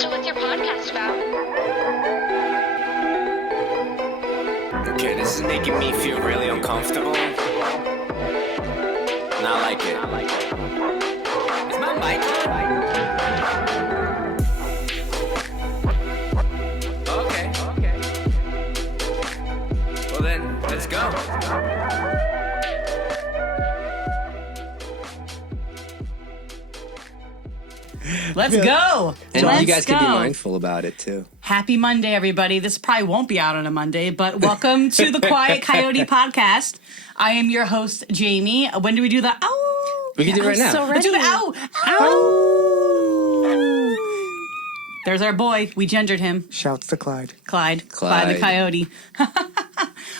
So what's your podcast about? Okay, this is making me feel really uncomfortable. Not like it. Is my mic on? Okay. Well then, let's go. Let's go. And Let's you guys go. can be mindful about it too. Happy Monday, everybody. This probably won't be out on a Monday, but welcome to the Quiet Coyote podcast. I am your host, Jamie. When do we do the ow? We can do it right now. So Let's do the ready. ow. Ow. There's our boy. We gendered him. Shouts to Clyde. Clyde the coyote.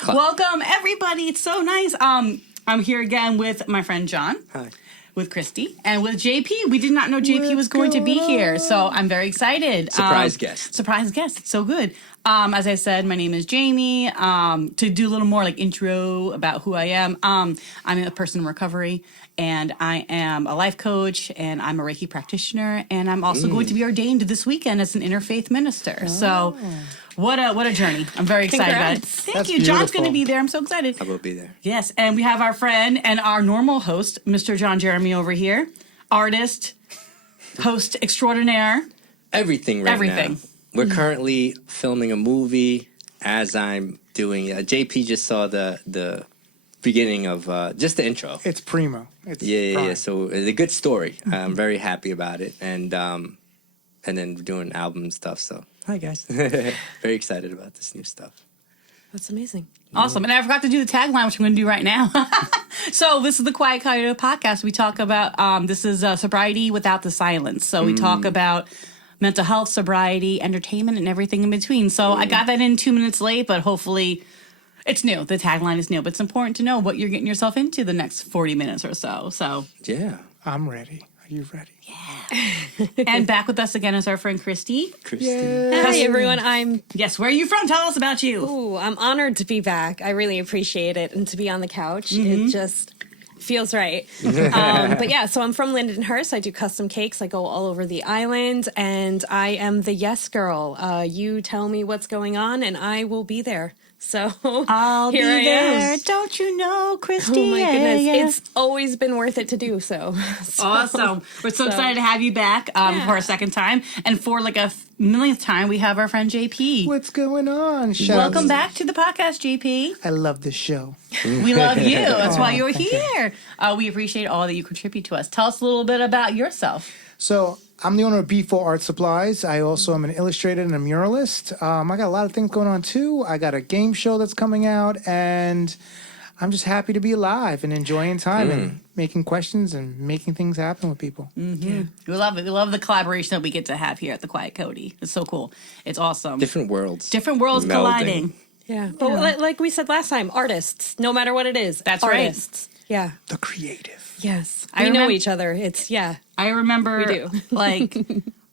Welcome, everybody. It's so nice. I'm here again with my friend John. Hi. With Kristy and with JP. We did not know JP was going to be here, so I'm very excited. Surprise guest. Surprise guest. It's so good. As I said, my name is Jamie. To do a little more like intro about who I am, I'm a person in recovery, and I am a life coach, and I'm a Reiki practitioner, and I'm also going to be ordained this weekend as an interfaith minister. So what a journey. I'm very excited about it. Thank That's you. John's beautiful. going to be there. I'm so excited. I will be there. Yes, and we have our friend and our normal host, Mr. John Jeremy over here. Artist, host extraordinaire. Everything right Everything. now. We're currently filming a movie as I'm doing. JP just saw the beginning of just the intro. It's primo. It's Yeah. prime. So it's a good story. I'm very happy about it, and then we're doing album stuff. So hi guys, very excited about this new stuff. That's amazing. Awesome. And I forgot to do the tagline, which I'm going to do right now. So this is the Quiet Coyote podcast. We talk about, this is sobriety without the silence. So we talk about mental health, sobriety, entertainment, and everything in between. So I got that in 2 minutes late, but hopefully it's new. The tagline is new, but it's important to know what you're getting yourself into the next 40 minutes or so. So, Yeah, I'm ready. Are you ready? and back with us again is our friend Kristy. Kristy. Hi, everyone. Yes, where are you from? Tell us about you. I'm honored to be back. I really appreciate it. And to be on the couch, it just feels right. But yeah, so I'm from Lindenhurst. I do custom cakes. I go all over the island. And I am the yes girl. You tell me what's going on and I will be there. So I'll here be I there. am. Don't you know, Kristy? Oh my goodness. Yeah. It's always been worth it to do so. Awesome. We're so excited to have you back for a second time. And for like a millionth time, we have our friend JP. What's going on? Shouts. Welcome back to the podcast, JP. I love this show. We love you. That's why you're here. We appreciate all that you contribute to us. Tell us a little bit about yourself. So I'm the owner of B4 Art Supplies. I also am an illustrator and a muralist. I got a lot of things going on too. I got a game show that's coming out, and I'm just happy to be alive and enjoying time and making questions and making things happen with people. We love it. We love the collaboration that we get to have here at the Quiet Coyote. It's so cool. It's awesome. Different worlds. Different worlds Melding. colliding. Yeah. But like we said last time, artists, no matter what it is. That's right. artists. Yeah. The creative. Yes. I We know remem- each other. It's, yeah. I remember, We do. like,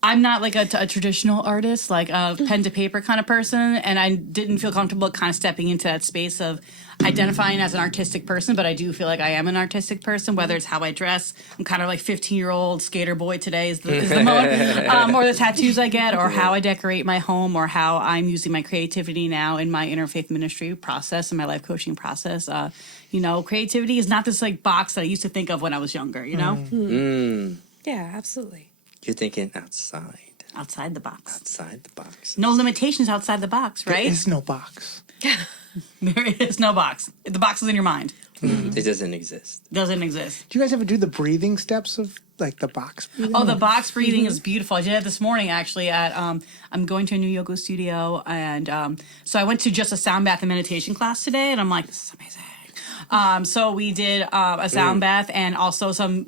I'm not like a traditional artist, like a pen to paper kind of person, and I didn't feel comfortable kind of stepping into that space of identifying as an artistic person, but I do feel like I am an artistic person, whether it's how I dress. I'm kind of like 15-year-old skater boy today is the mode, or the tattoos I get, or how I decorate my home, or how I'm using my creativity now in my interfaith ministry process and my life coaching process. Creativity is not this like box that I used to think of when I was younger, Yeah, absolutely. You're thinking outside outside the box. the box. No limitations outside the box, right? There is no box. There is no box. The box is in your mind. It doesn't exist. Doesn't exist. Do you guys ever do the breathing steps of like the box breathing? Oh, the box breathing is beautiful. I did it this morning actually at I'm going to a new yoga studio, and so I went to just a sound bath and meditation class today, and I'm like, this is amazing. So we did a sound bath and also some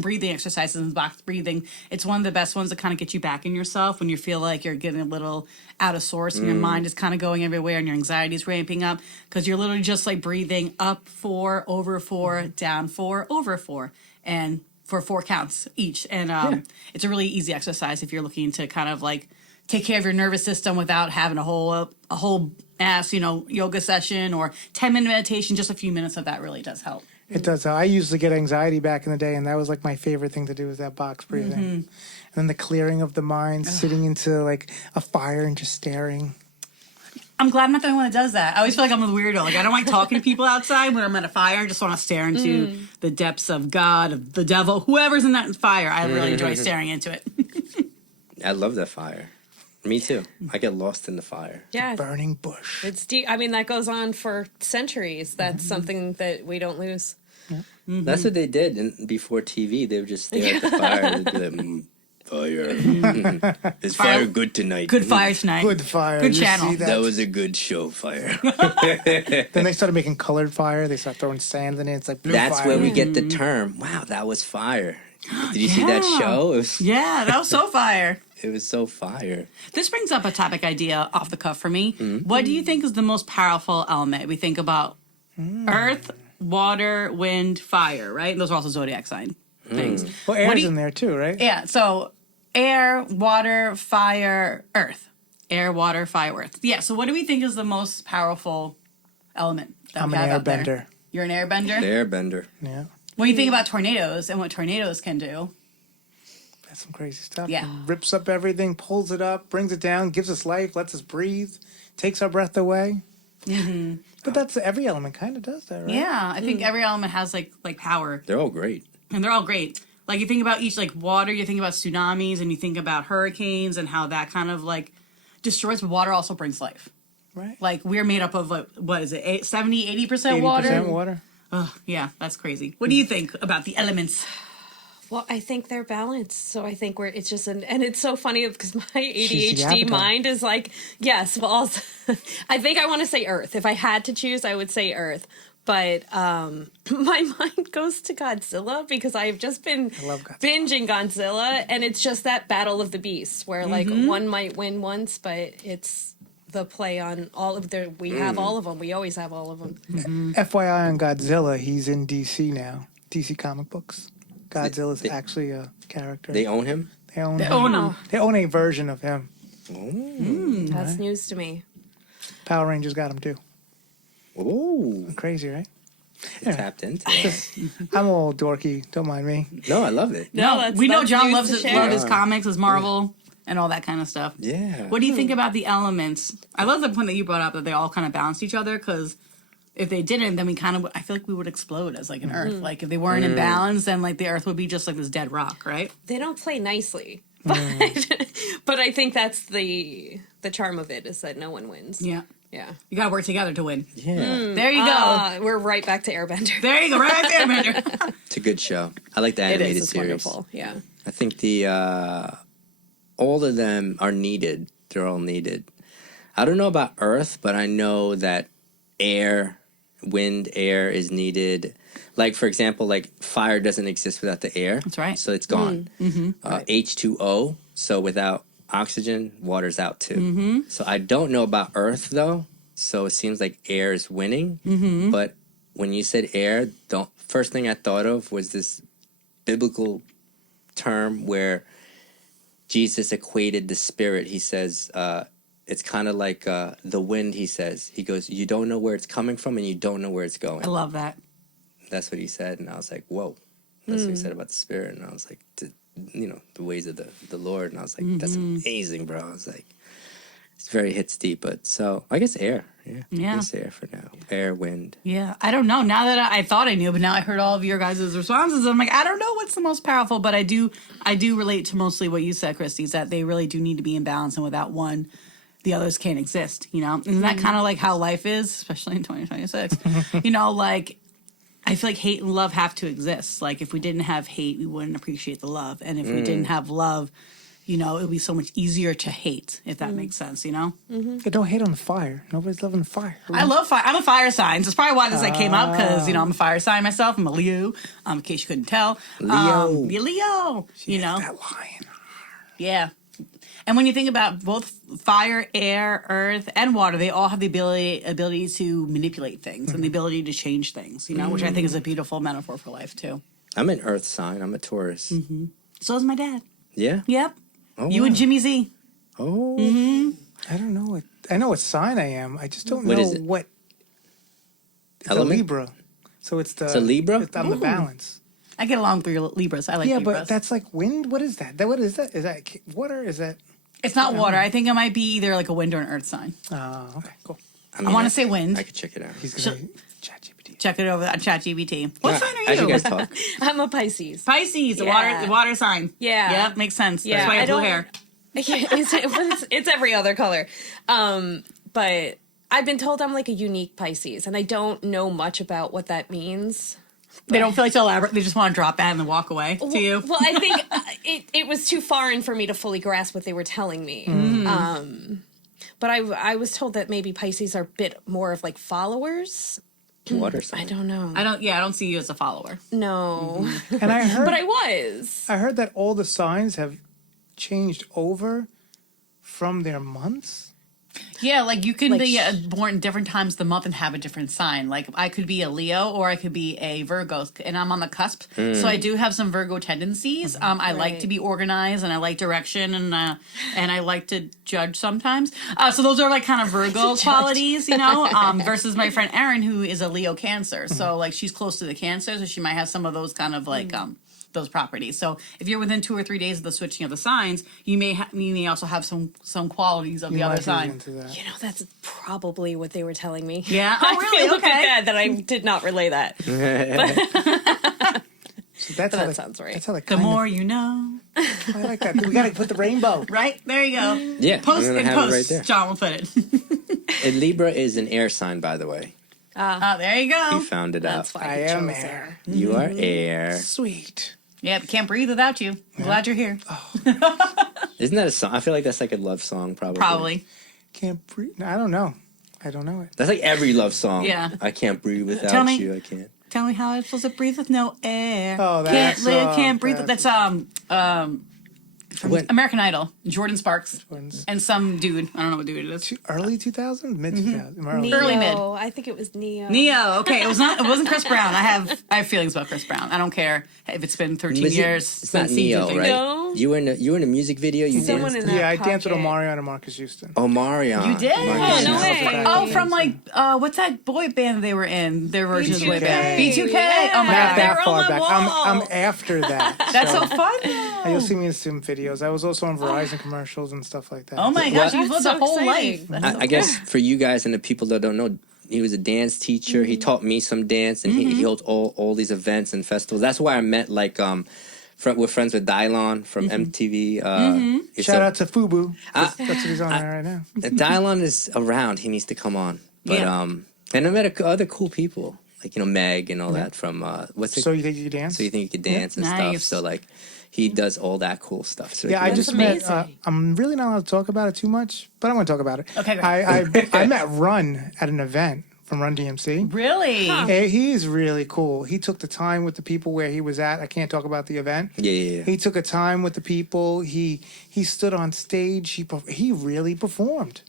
breathing exercises and box breathing. It's one of the best ones to kind of get you back in yourself when you feel like you're getting a little out of sorts and your mind is kind of going everywhere and your anxiety is ramping up because you're literally just like breathing up 4, over 4, down 4, over 4, and for 4 counts each. And it's a really easy exercise if you're looking to kind of like take care of your nervous system without having a whole ass, yoga session or 10-minute meditation. Just a few minutes of that really does help. It does. I used to get anxiety back in the day, and that was like my favorite thing to do was that box breathing. And then the clearing of the mind, sitting into like a fire and just staring. I'm glad I'm not the only one that does that. I always feel like I'm a weirdo. Like I don't like talking to people outside when I'm at a fire. I just want to stare into the depths of God, of the devil, whoever's in that fire. I really enjoy staring into it. I love that fire. Me too. I get lost in the fire. Yeah. Burning bush. It's deep. I mean, that goes on for centuries. That's something that we don't lose. That's what they did before TV. They would just stare at the fire. They'd be like, fire. Is fire good tonight? Good fire tonight. Good fire. Good You channel. see That was a good show, fire. Then they started making colored fire. They started throwing sand in it. It's like blue That's fire. where we get the term, wow, that was fire. Did you see that Yeah. show? Yeah, that was so fire. It was so fire. This brings up a topic idea off the cuff for me. What do you think is the most powerful element? We think about earth, water, wind, fire, right? Those are also zodiac sign things. Well, What air's do you- in there too, right? Yeah, so air, water, fire, earth. Air, water, fire, earth. Yeah, so what do we think is the most powerful element that I'm we an have out there? airbender. You're an airbender? The airbender. Yeah. When you think about tornadoes and what tornadoes can do, That's some crazy stuff. Yeah. Rips up everything, pulls it up, brings it down, gives us life, lets us breathe, takes our breath away. But that's every element kind of does that, right? yeah, I think every element has like power, They're all great. and they're all great. Like you think about each like water, you think about tsunamis, and you think about hurricanes and how that kind of like destroys. But water also brings life. Right. Like we're made up of like, what is it, 70, 80% 80% water? water. Ugh, yeah, that's crazy. What do you think about the elements? Well, I think they're balanced. So I think it's just and it's so funny because my She's the ADHD avatar. mind is like, yes, well, also, I think I want to say Earth. If I had to choose, I would say Earth. But my mind goes to Godzilla because I've just been love Godzilla. binging Godzilla, and it's just that battle of the beasts where like one might win once, but it's the play on all of the. We have all of them. We always have all of them. FYI on Godzilla, he's in DC now. DC comic books. Godzilla's actually a character. They own him? They own They him. own them. They own a version of him. That's news to me. Power Rangers got him too. Oh, Crazy, right? tapped into it. I'm all dorky. Don't mind me. No, I love it. No, that's- we know that's John news loves to his, share. love his comics, his Marvel, and all that kind of stuff. Yeah. What do you think about the elements? I love the point that you brought up that they all kind of balance each other because if they didn't, then we kind of, I feel like we would explode as like an Earth. Like if they weren't in balance, then like the Earth would be just like this dead rock, right? They don't play nicely, but but I think that's the charm of it is that no one wins. Yeah. Yeah. You got to work together to win. Yeah. There you go. We're right back to Airbender. There you go. Right there, Bender. It's a good show. I like the It animated is. It's series. wonderful. Yeah. I think the all of them are needed. They're all needed. I don't know about Earth, but I know that air, wind, air is needed. Like for example, like fire doesn't exist without the air. That's right. So it's gone. H2O. So without oxygen, water's out too. So I don't know about Earth though. So it seems like air is winning. But when you said air, the first thing I thought of was this biblical term where Jesus equated the spirit. He says it's kind of like the wind. He says, he goes, you don't know where it's coming from and you don't know where it's going. I love that. That's what he said, and I was like, whoa. That's what he said about the spirit, and I was like, the ways of the Lord, and I was like, that's amazing, bro. I was like, it's very hits deep, but so I guess air, yeah, Yeah. I guess air for now, air, wind. Yeah, I don't know. Now that I thought I knew, but now I heard all of your guys' responses, I'm like, I don't know what's the most powerful, but I do relate to mostly what you said, Kristy, is that they really do need to be in balance, and without one, the others can't exist. You know, isn't that kind of like how life is, especially in 2026? You know, like I feel like hate and love have to exist. Like if we didn't have hate, we wouldn't appreciate the love, and if we didn't have love, you know, it would be so much easier to hate, if that makes sense. You know. Yeah, don't hate on the fire. Nobody's loving the fire. I love fire. I'm a fire sign. So that's probably why this like came up because you know I'm a fire sign myself. I'm a Leo. In case you couldn't tell, you're Leo. You know, That lion. yeah. And when you think about both fire, air, earth, and water, they all have the ability to manipulate things and the ability to change things. You know, which I think is a beautiful metaphor for life too. I'm an Earth sign. I'm a Taurus. So is my dad. Yeah. Yep. Oh, You wow. and Jimmy Z. Oh. I don't know what. I know what sign I am. I just don't What know is it? what. It's Element? a Libra. So it's the It's a Libra? It's on the balance. I get along with your Libras. I like Yeah, Libras. but that's like wind. What is that? What is that? Is that water? Is that? It's not water. I think it might be either like a wind or an earth sign. Okay, cool. I want to say wind. I could check it out. He's gonna ChatGPT. Check it over on ChatGPT. What sign are As you you? guys talk. I'm a Pisces. Pisces, Yeah. the water sign. Yeah. Yep, makes sense. Yeah, That's why I I have blue don't- hair. Yeah, it's every other color. But I've been told I'm like a unique Pisces, and I don't know much about what that means. They don't feel like to elaborate. They just want to drop that and then walk away to you. Well, I think it was too foreign for me to fully grasp what they were telling me. But I was told that maybe Pisces are a bit more of like followers. Water sign. I don't know. I don't see you as a follower. No. And I heard, But I was. I heard that all the signs have changed over from their months. Yeah, like you can Like be born different times of the month and have a different sign. Like I could be a Leo or I could be a Virgo, and I'm on the cusp. So I do have some Virgo tendencies. I like to be organized, and I like direction, and I like to judge sometimes. So those are like kind of Virgo qualities, you know. Versus my friend Erin, who is a Leo Cancer. So like she's close to the Cancer, so she might have some of those kind of like those properties. So if you're within 2 or 3 days of the switching of the signs, you may also have some qualities of the other sign. Into that. You know, that's probably what they were telling me. Yeah. I Oh, really? feel Okay. bad that I did not relay that. So that's But how that they, sounds right. That's how they The kind more you know. I like that. We gotta put the rainbow. Right? There you go. Yeah, Post I'm gonna in have it post. right there. John will put it. And Libra is an air sign, by the way. Oh, there you He go. found it That's out. why I he am chose air. You are air. Sweet. Yeah, can't breathe without you. I'm glad you're here. Isn't that a song? I feel like that's like a love song, probably. Probably. Can't breathe. I don't know. I don't know it. That's like every love song. Yeah. I can't breathe Tell without me. you. I can't. Tell me how I'm supposed to breathe with no air. Oh, can't that's, live, can't breathe. that's- That's from When- American Idol, Jordan Sparks, Jordan's- and some dude. I don't know what dude it is. Early 2000s, mid 2000s. Neo. Early mid. I think it was Neo. Neo. Okay, it wasn't Chris Brown. I have feelings about Chris Brown. I don't care if it's been 13 Was it- years. It's not since Neo, season right? No. You were in a music video. You Someone danced. in that Yeah, I danced with pocket. Omarion and Marcus Houston. Oh, Marion. You did? Marcus Oh, no Houston. way. Oh, from like what's that boy band they were in? Their version of the boy band. B2K. Yeah. Oh my Not god. They're that on far my back. wall. I'm after that. That's so fun. though. You'll see me in some videos. I was also on Verizon commercials and stuff like that. Oh my gosh, you've lived That's a so whole exciting. life. I guess for you guys and the people that don't know, he was a dance teacher. He taught me some dance, and he holds all these events and festivals. That's why I met we're friends with Dylon from MTV. Shout out to Fubu. That's what he's on there right now. Dylon is around. He needs to come on. But Yeah. and I met other cool people like Meg and all that from what's it? So you think you can dance? So you think you could dance and stuff. Nice. So like he does all that cool stuff. So Yeah, I he- just amazing. met. I'm really not allowed to talk about it too much, but I'm going to talk about it. Okay, great. I met Run at an event from Run DMC. Really? Hey, he's really cool. He took the time with the people where he was at. I can't talk about the event. Yeah. He took a time with the people. He stood on stage. He really performed.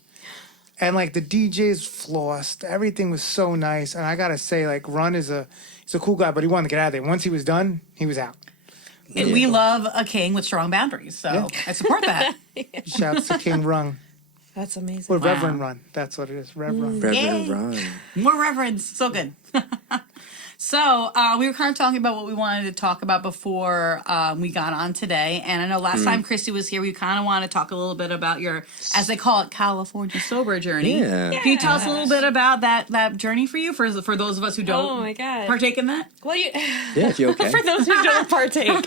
And like the DJs flossed. Everything was so nice. And I gotta say, like Run he's a cool guy, but he wanted to get out of there. Once he was done, he was out. And we love a king with strong boundaries, so Yeah. I support that. Shouts to King Run. That's amazing. Or Reverend Run. That's what it is. Rev Run. Reverend Yay. Ron. More reverence, so good. So we were kind of talking about what we wanted to talk about before we got on today, and I know last time Kristy was here, we kind of want to talk a little bit about your, as they call it, California sober journey. Yeah. Can you tell us a little bit about that journey for you, for those of us who don't Oh my God. partake in that? Well, Yeah, if you're okay. for those who don't partake,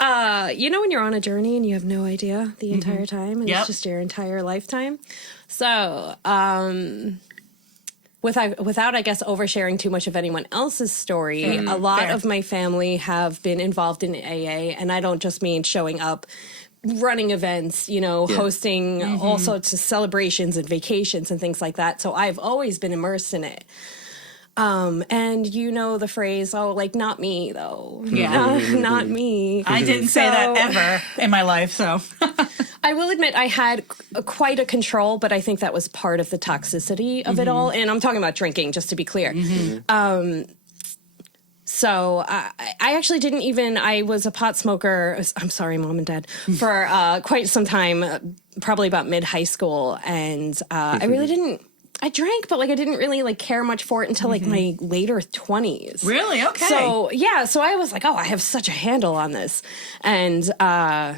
Yeah. you know when you're on a journey and you have no idea the entire time, and Yep. it's just your entire lifetime. So, without I guess oversharing too much of anyone else's story, a lot Fair. of my family have been involved in AA, and I don't just mean showing up, running events, hosting all sorts of celebrations and vacations and things like that. So I've always been immersed in it. And you know the phrase, oh, like, not me, though. Yeah. Not me. I didn't say that So- ever in my life, so. I will admit I had quite a control, but I think that was part of the toxicity of it all. And I'm talking about drinking, just to be clear. So I actually didn't even, I was a pot smoker, I'm sorry, mom and dad, for quite some time, probably about mid-high school. And I really didn't, I drank, but like I didn't really like care much for it until like my later 20s. Really? Okay. So yeah, so I was like, oh, I have such a handle on this, and yeah,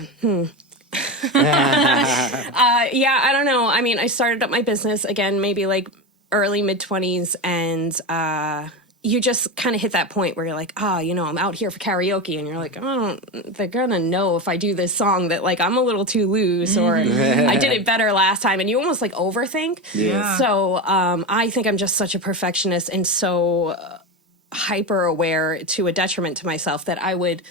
I don't know. I mean, I started up my business again, maybe like early mid 20s, and you just kind of hit that point where you're like, I'm out here for karaoke, and you're like, they're gonna know if I do this song that like I'm a little too loose, or I did it better last time, and you almost like overthink. Yeah. So I think I'm just such a perfectionist and so hyper aware to a detriment to myself that I would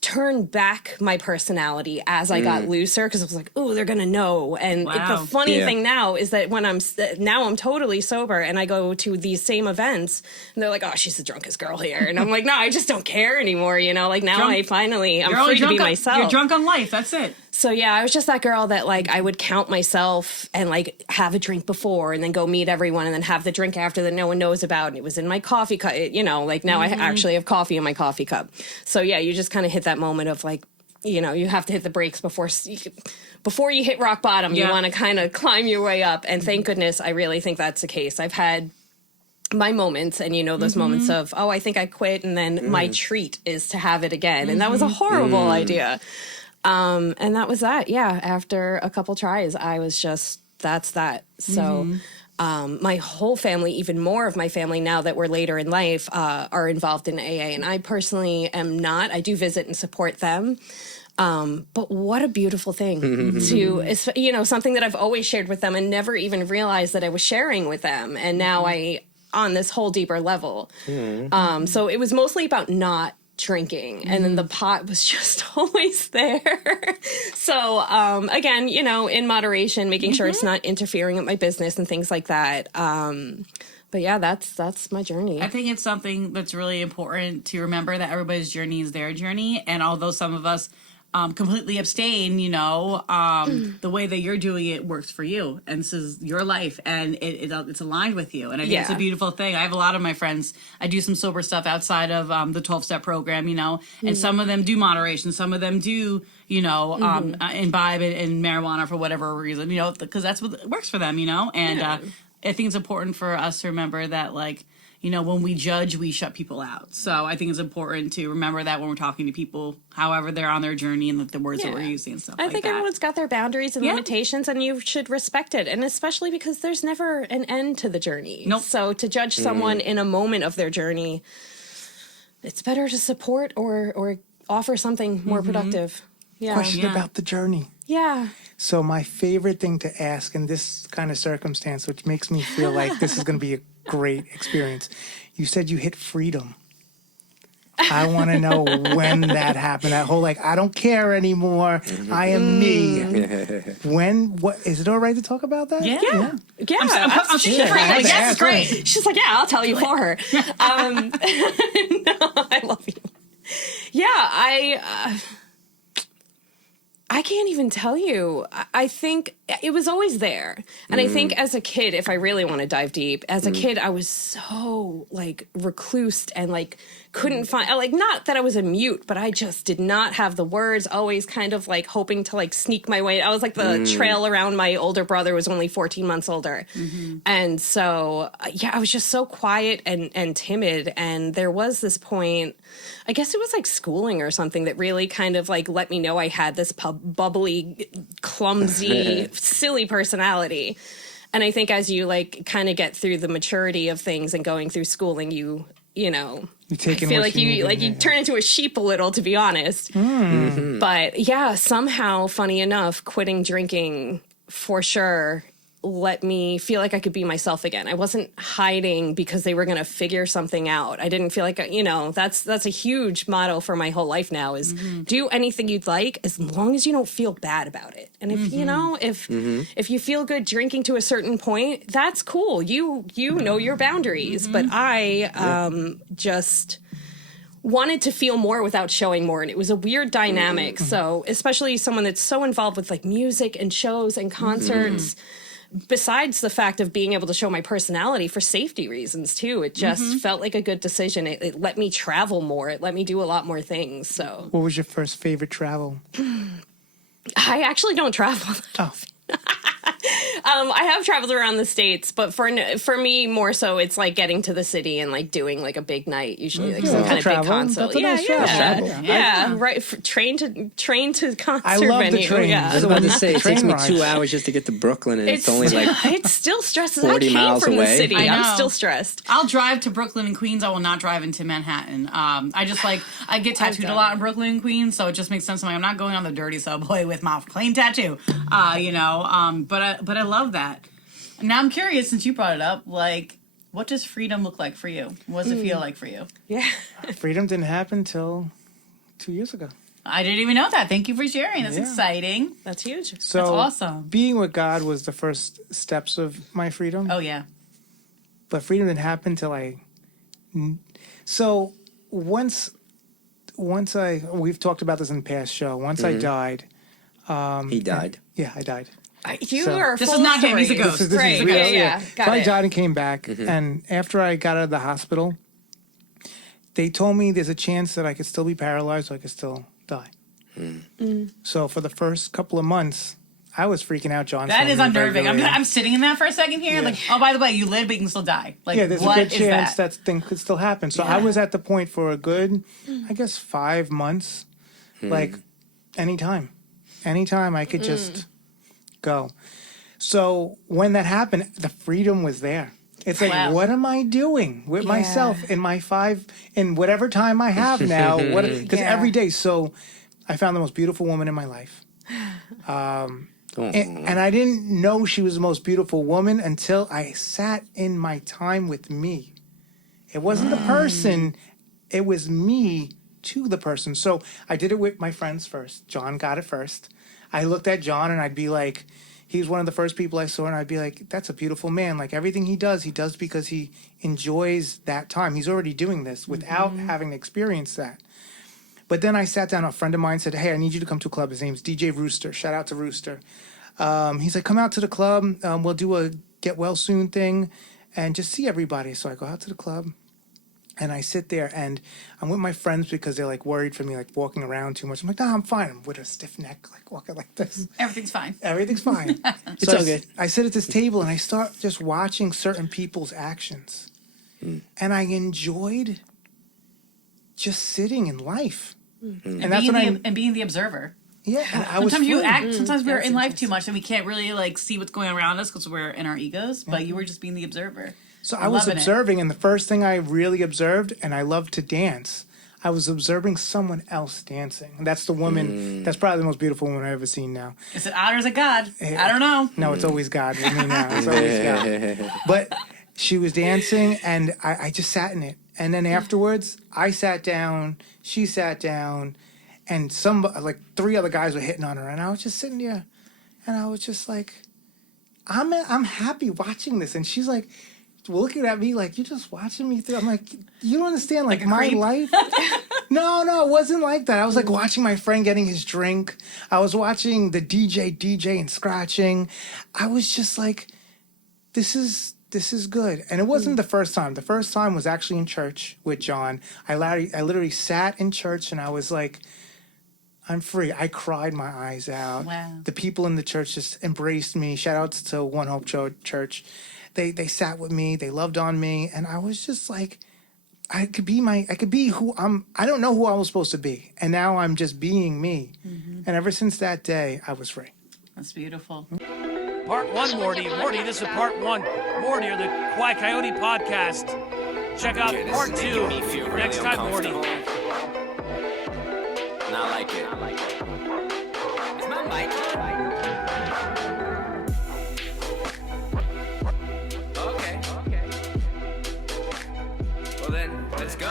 turn back my personality as I got looser, because I was like, oh, they're gonna know. And Wow. the funny thing now is that when I'm totally sober and I go to these same events, and they're like, oh, she's the drunkest girl here, and I'm like, no, I just don't care anymore, like now I'm free to be myself. You're drunk on life. That's it. So yeah, I was just that girl that like I would count myself and like have a drink before and then go meet everyone and then have the drink after that no one knows about, and it was in my coffee cup, like now I actually have coffee in my coffee cup. So yeah, you just kind of hit that moment of like, you have to hit the brakes before you hit rock bottom. Yeah. You want to kind of climb your way up, and thank goodness I really think that's the case. I've had my moments, and those moments of, I think I quit, and then my treat is to have it again, and that was a horrible idea. And that was that. Yeah. After a couple tries, I was just, that's that. So, my whole family, even more of my family now that we're later in life, are involved in AA. And I personally am not. I do visit and support them. But what a beautiful thing to, something that I've always shared with them and never even realized that I was sharing with them. And now on this whole deeper level. So it was mostly about not drinking, and then the pot was just always there. So again, in moderation, making sure it's not interfering with my business and things like that. But yeah, that's my journey. I think it's something that's really important to remember, that everybody's journey is their journey, and although some of us completely abstain, the way that you're doing it works for you, and this is your life, and it's aligned with you, and I think it's a beautiful thing. I have a lot of my friends, I do some sober stuff outside of the 12-step program, and some of them do moderation, some of them do imbibe in marijuana for whatever reason, because that's what works for them, and I think it's important for us to remember that, like, when we judge, we shut people out. So I think it's important to remember that when we're talking to people, however they're on their journey, and the words that we're using and stuff like that. I think everyone's got their boundaries and limitations, and you should respect it. And especially because there's never an end to the journey. Nope. So to judge someone in a moment of their journey, it's better to support or offer something more productive. Yeah. Question about the journey. Yeah. So my favorite thing to ask in this kind of circumstance, which makes me feel like this is going to be a great experience. You said you hit freedom. I want to know when that happened. That whole like, I don't care anymore. I am me. What is it all right to talk about that? Yeah. I'm super free. Like, that's great. She's like, yeah, I'll tell you for her. No, I love you. Yeah, I can't even tell you. I think it was always there. And I think as a kid, if I really want to dive deep, as a kid, I was so like reclused and like couldn't find, like, not that I was a mute, but I just did not have the words, always kind of like hoping to like sneak my way. I was like the trail around my older brother, was only 14 months older. And so, I was just so quiet and timid. And there was this point, I guess it was like schooling or something, that really kind of like let me know I had this bubbly, clumsy, silly personality. And I think as you like kind of get through the maturity of things and going through schooling, you I feel like you turn into a sheep a little, to be honest. But yeah, somehow, funny enough, quitting drinking for sure let me feel like I could be myself again. I wasn't hiding because they were going to figure something out. I didn't feel like, that's a huge motto for my whole life now is do anything you'd like as long as you don't feel bad about it. And if, if you feel good drinking to a certain point, that's cool. You know your boundaries, but I just wanted to feel more without showing more. And it was a weird dynamic. So especially someone that's so involved with like music and shows and concerts, besides the fact of being able to show my personality for safety reasons too, it just felt like a good decision. It let me travel more. It let me do a lot more things. So what was your first favorite travel? I actually don't travel that often. I have traveled around the States, but for me, more so, it's like getting to the city and like doing like a big night, usually like some kind of big concert. That's a nice travel. Yeah, right. Train to concert I love venue. the train. Yeah. I was about to say, it Train takes me rides. 2 hours just to get to Brooklyn, and it's only like it still stresses. 40 I came miles from away. the city. I know. I'm still stressed. I'll drive to Brooklyn and Queens. I will not drive into Manhattan. I just like I get tattooed a done lot in Brooklyn and Queens, so it just makes sense. I'm not going on the dirty subway with my clean tattoo. But I love that. Now I'm curious, since you brought it up, like, what does freedom look like for you? What does it feel like for you? Yeah. Freedom didn't happen till 2 years ago. I didn't even know that. Thank you for sharing. That's exciting. That's huge. So That's awesome. being with God was the first steps of my freedom. Oh yeah. But freedom didn't happen till so once we've talked about this in the past show. Once I died. he died. Yeah, I died. You So- are. This full is not him, story. he's a ghost. This Right, is real. yeah. Got So I it. died and came back, and after I got out of the hospital, they told me there's a chance that I could still be paralyzed or I could still die. So for the first couple of months, I was freaking out, John. That is told me unnerving. regularly. I'm sitting in that for a second here. Yeah. Like, oh, by the way, you live, but you can still die. Like, Yeah, there's a what good is chance that? that thing could still happen. So I was at the point for a good, I guess, 5 months. Like, anytime I could just go. So when that happened, the freedom was there. It's like, Wow. what am I doing with myself in whatever time I have now? Because every day. So I found the most beautiful woman in my life. And I didn't know she was the most beautiful woman until I sat in my time with me. It wasn't the person, it was me to the person. So I did it with my friends first. John got it first. I looked at John and I'd be like, he's one of the first people I saw, and I'd be like, that's a beautiful man. Like, everything he does because he enjoys that time. He's already doing this without having to experience that. But then I sat down, a friend of mine said, hey, I need you to come to a club. His name's DJ Rooster. Shout out to Rooster. He's like, come out to the club. We'll do a get well soon thing and just see everybody. So I go out to the club and I sit there and I'm with my friends because they're like worried for me, like walking around too much. I'm like, no, I'm fine. I'm with a stiff neck, like walking like this. Everything's fine. Everything's fine. It's all good. I sit at this table and I start just watching certain people's actions. And I enjoyed just sitting in life. And that's when being the observer. yeah, and I was Sometimes you free. act. Sometimes we're That's in life too much, and we can't really like see what's going around us because we're in our egos. But you were just being the observer. So I was Loving it. observing, and the first thing I really observed, and I love to dance, I was observing someone else dancing. And that's the woman, that's probably the most beautiful woman I've ever seen now. Is it odd or is it God? I don't know. No, it's always God with me now. It's always God. But she was dancing, and I just sat in it. And then afterwards, I sat down, she sat down, and like 3 other guys were hitting on her. And I was just sitting there, and I was just like, I'm happy watching this. And she's like, looking at me like, you're just watching me through. I'm like, you don't understand, like a my creep? life. No, it wasn't like that. I was like watching my friend getting his drink. I was watching the DJ and scratching. I was just like, this is good. And it wasn't the first time. The first time was actually in church with John. I literally sat in church and I was like, I'm free. I cried my eyes out. Wow. The people in the church just embraced me. Shout outs to One Hope Church. They sat with me. They loved on me. And I was just like, I could be who I don't know who I was supposed to be. And now I'm just being me. And ever since that day, I was free. That's beautiful. Part 1, Morty. Morty, this is part 1. Morty, or the Quiet Coyote podcast. Check out Okay, this part is 2 making me feel really next time, Morty. uncomfortable. Not like it. Is my mic on? Okay. Well then, let's go.